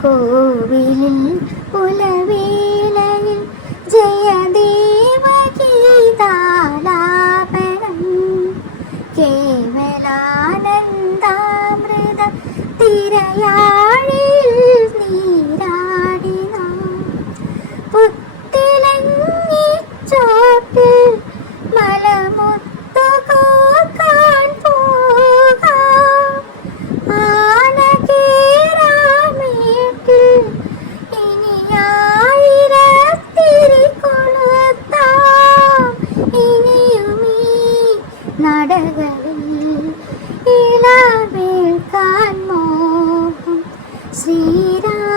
കോവിലിൽ പുലവേളയിൽ ജയദേവഗീതാലാപനം കേവലാനന്ദാമൃത തിരയാഴിൽ നീരാടിന പുത്തിലങ്ങിച്ചോട്ടിൽ മലമുത്തു കോർക്കാൻ പോകാം ആനകേറാമേട്ടിൽ ഇനിയായിരത്തിരി കൊളുത്താം ഇനിയുമീ നടകളിൽ ഇളവേൽക്കാൻ മോഹം ശ്രീരാം